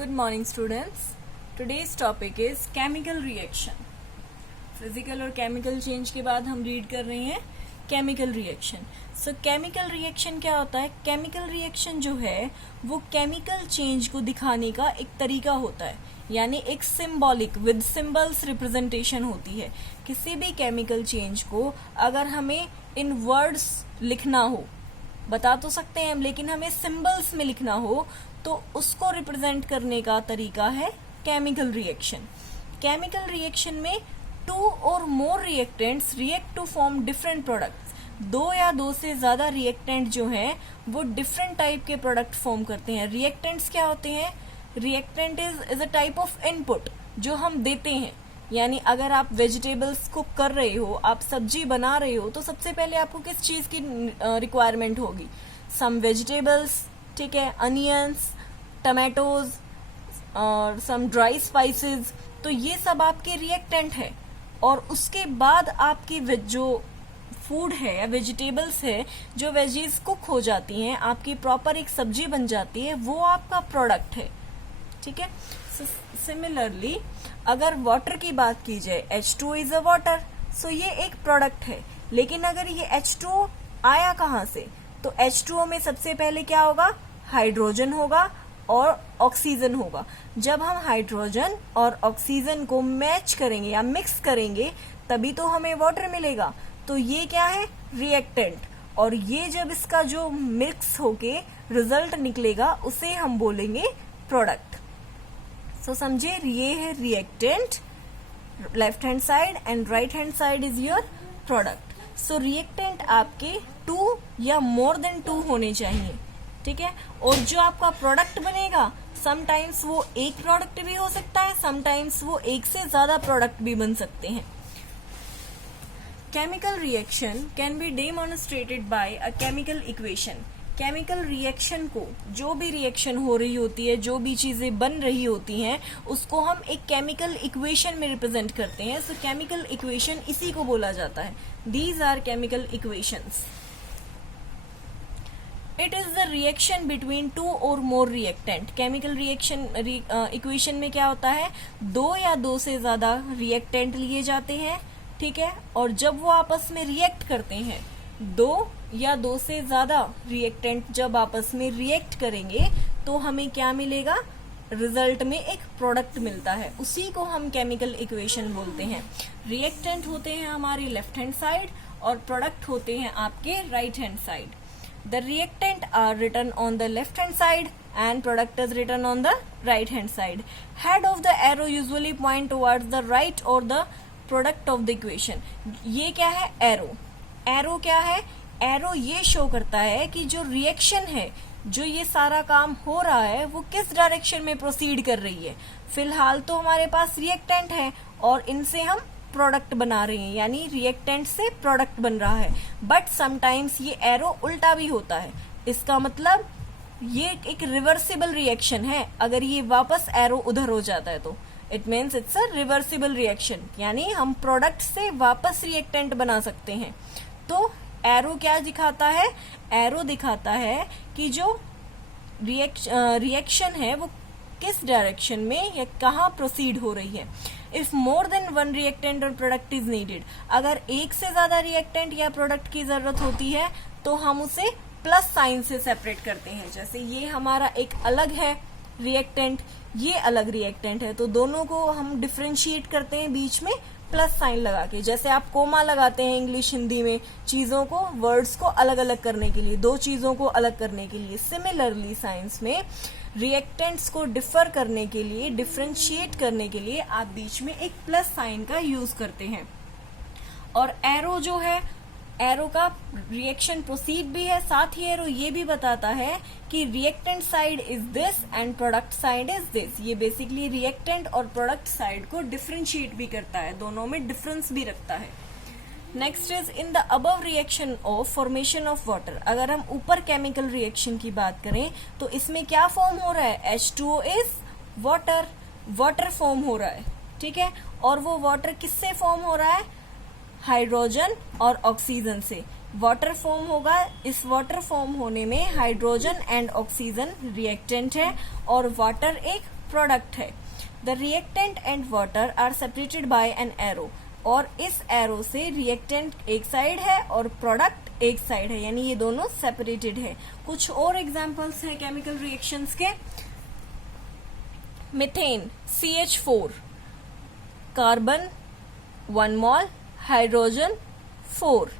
Good morning students. Today's topic is chemical reaction. Physical और chemical change के बाद हम रीड कर रहे हैं केमिकल रिएक्शन. सो केमिकल रिएक्शन क्या होता है? केमिकल रिएक्शन जो है वो केमिकल चेंज को दिखाने का एक तरीका होता है, यानी एक सिंबॉलिक विद सिंबल्स रिप्रेजेंटेशन होती है. किसी भी केमिकल चेंज को अगर हमें इन वर्ड्स लिखना हो, बता तो सकते हैं हम, लेकिन हमें सिंबल्स में लिखना हो तो उसको रिप्रेजेंट करने का तरीका है केमिकल रिएक्शन. केमिकल रिएक्शन में two or more reactants react to form different products. दो या दो से ज्यादा रिएक्टेंट जो हैं वो डिफरेंट टाइप के प्रोडक्ट फॉर्म करते हैं. रिएक्टेंट्स क्या होते हैं? Reactant is a type of input जो हम देते हैं. यानी अगर आप वेजिटेबल्स कुक कर रहे हो, आप सब्जी बना रहे हो, तो सबसे पहले आपको किस चीज की रिक्वायरमेंट होगी? सम वेजिटेबल्स, ठीक है, अनियंस, टमाटोज और सम ड्राई स्पाइसेस. तो ये सब आपके रिएक्टेंट है. और उसके बाद आपकी जो फूड है या वेजिटेबल्स है, जो वेजीज कुक हो जाती हैं, आपकी प्रॉपर एक सब्जी बन जाती है, वो आपका प्रोडक्ट है. ठीक है. सिमिलरली अगर वाटर की बात की जाए, H2 इज अ वाटर, सो ये एक प्रोडक्ट है. लेकिन अगर ये H2 आया कहाँ से? तो H2O में सबसे पहले क्या होगा? हाइड्रोजन होगा और ऑक्सीजन होगा. जब हम हाइड्रोजन और ऑक्सीजन को मैच करेंगे या मिक्स करेंगे तभी तो हमें वाटर मिलेगा. तो ये क्या है? रिएक्टेंट. और ये जब इसका जो मिक्स होके रिजल्ट निकलेगा उसे हम बोलेंगे प्रोडक्ट. सो समझे, ये है reactant left hand side and right hand side is your product. So reactant आपके 2 या मोर देन 2 होने चाहिए. ठीक है. और जो आपका प्रोडक्ट बनेगा, समटाइम्स वो एक प्रोडक्ट भी हो सकता है, समटाइम्स वो एक से ज्यादा प्रोडक्ट भी बन सकते हैं. Chemical reaction can be demonstrated by a chemical equation. Chemical reaction को, जो भी रिएक्शन हो रही होती है, जो भी चीजें बन रही होती हैं, उसको हम एक केमिकल इक्वेशन में रिप्रेजेंट करते हैं. सो केमिकल इक्वेशन इसी को बोला जाता है. These are chemical equations. It is the reaction between 2 और more reactant. Chemical reaction equation में क्या होता है? 2 या 2 से ज्यादा रिएक्टेंट लिए जाते हैं. ठीक है. और जब वो आपस में रिएक्ट करते हैं, 2 या 2 से ज्यादा रिएक्टेंट जब आपस में रिएक्ट करेंगे तो हमें क्या मिलेगा? रिजल्ट में एक प्रोडक्ट मिलता है. उसी को हम केमिकल इक्वेशन बोलते हैं. रिएक्टेंट होते हैं हमारे लेफ्ट हैंड साइड और प्रोडक्ट होते हैं आपके right hand side. The reactant are written on the left hand side and product is written on the right hand side. Head of the arrow usually point towards the right or the product of the equation. ये क्या है? Arrow. Arrow क्या है? Arrow ये show करता है कि जो रिएक्शन है, जो ये सारा काम हो रहा है, वो किस डायरेक्शन में प्रोसीड कर रही है. फिलहाल तो हमारे पास रिएक्टेंट है और इनसे हम प्रोडक्ट बना रहे हैं, यानी रिएक्टेंट से प्रोडक्ट बन रहा है. बट समटाइम्स ये एरो उल्टा भी होता है. इसका मतलब ये एक रिवर्सिबल रिएक्शन है. अगर ये वापस एरो उधर हो जाता है तो it means it's a reversible reaction, यानी हम प्रोडक्ट से वापस रिएक्टेंट बना सकते हैं. तो एरो क्या दिखाता है? एरो दिखाता है कि जो रिएक्शन है वो किस डायरेक्शन में या कहाँ प्रोसीड हो रही है. इफ मोर देन 1 रिएक्टेंट और प्रोडक्ट इज नीडेड, अगर एक से ज्यादा रिएक्टेंट या प्रोडक्ट की जरूरत होती है तो हम उसे प्लस साइन से सेपरेट करते हैं. जैसे ये हमारा एक अलग है रिएक्टेंट, ये अलग रिएक्टेंट है, तो दोनों को हम डिफरेंशिएट करते हैं बीच में प्लस साइन लगा के. जैसे आप कोमा लगाते हैं इंग्लिश हिंदी में, चीजों को, वर्ड्स को अलग अलग करने के लिए, दो चीजों को अलग करने के लिए. सिमिलरली साइंस में रिएक्टेंट्स को डिफर करने के लिए, डिफरेंशिएट करने के लिए आप बीच में एक प्लस साइन का यूज करते हैं. और एरो जो है, एरो का रिएक्शन प्रोसीड भी है, साथ ही एरो ये भी बताता है कि reactant side is this and product side is this. ये बेसिकली रिएक्टेंट और प्रोडक्ट साइड को डिफरेंशिएट भी करता है, दोनों में डिफरेंस भी रखता है. Next is in the above reaction of formation of water. अगर हम ऊपर केमिकल रिएक्शन की बात करें तो इसमें क्या फॉर्म हो रहा है? H2O is water. Water form हो रहा है. ठीक है. और वो वाटर किससे फॉर्म हो रहा है? हाइड्रोजन और ऑक्सीजन से. वाटर फॉर्म होगा. इस वाटर फॉर्म होने में हाइड्रोजन एंड ऑक्सीजन रिएक्टेंट है और वाटर एक प्रोडक्ट है। The reactant and water are separated by an arrow, और इस एरो से रिएक्टेंट एक साइड है और प्रोडक्ट एक साइड है, यानी ये दोनों सेपरेटेड है। कुछ और एग्जांपल्स हैं केमिकल रिएक्शंस के। मीथेन CH4, कार्बन 1 मोल, हाइड्रोजन 4।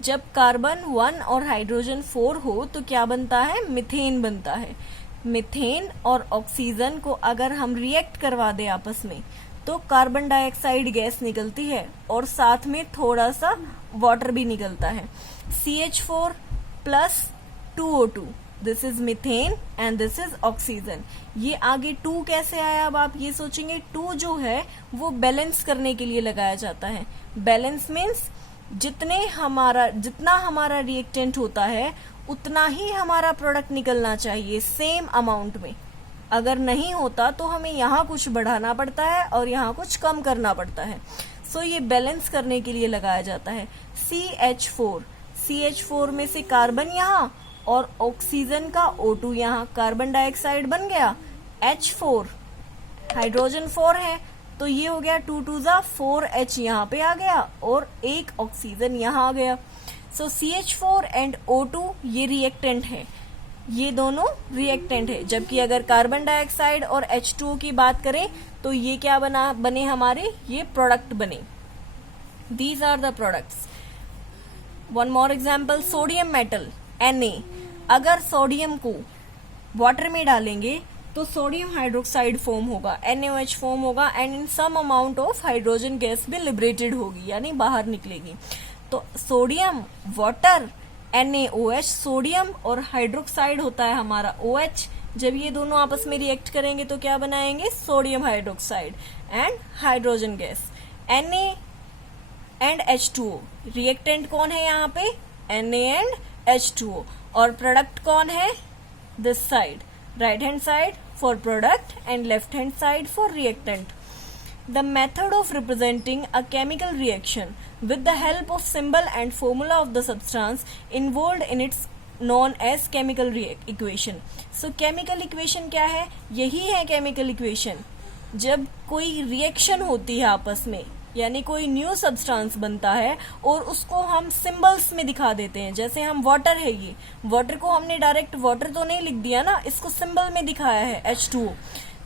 जब कार्बन 1 और हाइड्रोजन 4 हो तो क्या बनता है, मीथेन बनता है। मीथेन और ऑक्सीजन को अगर हम रिएक्ट करवा दें आपस में तो कार्बन डाइऑक्साइड गैस निकलती है और साथ में थोड़ा सा वाटर भी निकलता है। CH4 plus 2O2, this is methane and this is oxygen. ये आगे 2 कैसे आया, अब आप ये सोचेंगे 2 जो है वो बैलेंस करने के लिए लगाया जाता है। बैलेंस मीन्स जितना हमारा रिएक्टेंट होता है उतना ही हमारा प्रोडक्ट निकलना चाहिए सेम अमाउंट में। अगर नहीं होता तो हमें यहाँ कुछ बढ़ाना पड़ता है और यहाँ कुछ कम करना पड़ता है। सो ये बैलेंस करने के लिए लगाया जाता है। CH4 में से कार्बन यहाँ और ऑक्सीजन का O2 यहाँ, कार्बन डाइऑक्साइड बन गया। H4 हाइड्रोजन 4 है तो ये हो गया 2 2 4H यहाँ पे आ गया और एक ऑक्सीजन यहाँ आ गया। सो CH4 एंड O2 ये रिएक्टेंट है, ये दोनों रिएक्टेंट है। जबकि अगर कार्बन डाइऑक्साइड और H2O की बात करें तो ये क्या बने हमारे, ये प्रोडक्ट बने। These are the products. One more example, sodium metal Na। अगर सोडियम को वाटर में डालेंगे तो सोडियम हाइड्रोक्साइड फॉर्म होगा, NaOH फॉर्म होगा and in some amount of hydrogen gas भी लिबरेटेड होगी, यानी बाहर निकलेगी। तो सोडियम, वाटर, NaOH, सोडियम और हाइड्रोक्साइड होता है हमारा OH। जब ये दोनों आपस में रिएक्ट करेंगे तो क्या बनाएंगे, sodium hydroxide and hydrogen gas. Na and H2O, reactant कौन है यहाँ पे, Na एंड H2O, और प्रोडक्ट कौन है, this side, right hand side for product and left hand side for reactant. The method of representing a chemical reaction with the help of symbol and formula of the substance involved in its known as chemical equation. So chemical equation क्या है, यही है chemical equation। जब कोई reaction होती है आपस में, यानी कोई न्यू सब्सटेंस बनता है और उसको हम सिंबल्स में दिखा देते हैं। जैसे हम वाटर है, ये वाटर को हमने डायरेक्ट वाटर तो नहीं लिख दिया ना, इसको सिंबल में दिखाया है H2O।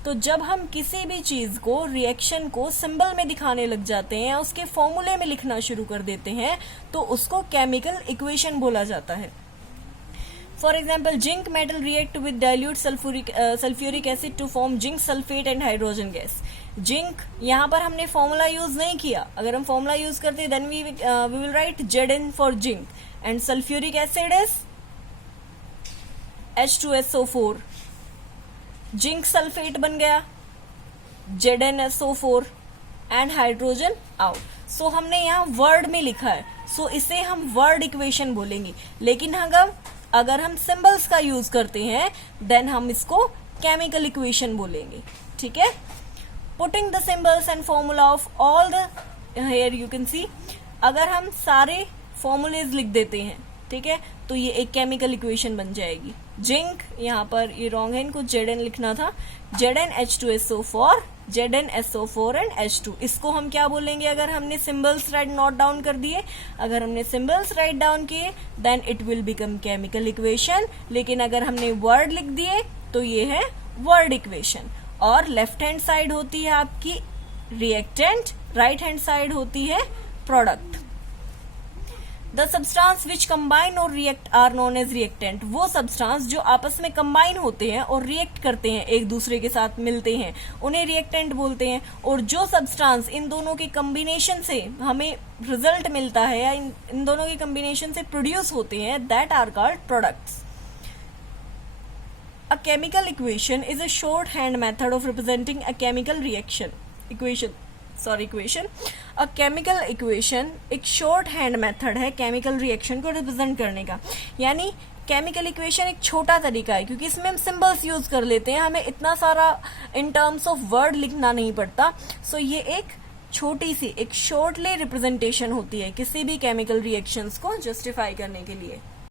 तो जब हम किसी भी चीज को, रिएक्शन को सिंबल में दिखाने लग जाते हैं या उसके फॉर्मूले में लिखना शुरू कर देते हैं तो उसको केमिकल इक्वेशन बोला जाता है। For example, zinc metal react with dilute sulphuric acid to form zinc sulphate and hydrogen gas. Zinc, यहाँ पर हमने फॉर्मूला यूज नहीं किया। अगर हम फॉर्मूला यूज करते then we will write Zn for zinc and sulphuric acid is H2SO4। Zinc sulphate बन गया ZnSO4 एंड हाइड्रोजन आउट। सो हमने यहाँ वर्ड में लिखा है, सो इसे हम वर्ड इक्वेशन बोलेंगे। लेकिन अगर हम सिंबल्स का यूज करते हैं देन हम इसको केमिकल इक्वेशन बोलेंगे। ठीक है, putting the symbols and formula of all the, here you can see, अगर हम सारे फॉर्मूलेज लिख देते हैं, ठीक है, तो ये एक केमिकल इक्वेशन बन जाएगी। जिंक, यहाँ पर ये रॉन्ग है, इनको Zn लिखना था, ZnH2SO4, ZnSO4 एंड H2। इसको हम क्या बोलेंगे अगर हमने सिंबल्स राइट नोट डाउन कर दिए, अगर हमने सिंबल्स राइट डाउन किए then it will become chemical equation. लेकिन अगर हमने वर्ड लिख दिए तो ये है वर्ड इक्वेशन। और लेफ्ट हैंड साइड होती है आपकी रिएक्टेंट, राइट हैंड साइड होती है product. The substance which combine और react are known as reactant. वो सब्सटेंस जो आपस में कंबाइन होते हैं और रिएक्ट करते हैं, एक दूसरे के साथ मिलते हैं, उन्हें रिएक्टेंट बोलते हैं। और जो सब्सटेंस इन दोनों के कम्बिनेशन से हमें रिजल्ट मिलता है या इन दोनों के कम्बिनेशन से प्रोड्यूस होते हैं, that are called products. A chemical equation is a shorthand method of representing a chemical equation. A chemical equation एक shorthand method है chemical reaction को represent करने का। यानी chemical equation एक छोटा तरीका है क्योंकि इसमें हम symbols यूज कर लेते हैं, हमें इतना सारा in terms of word लिखना नहीं पड़ता। So ये एक छोटी सी, एक shortly representation होती है किसी भी chemical reactions को justify करने के लिए।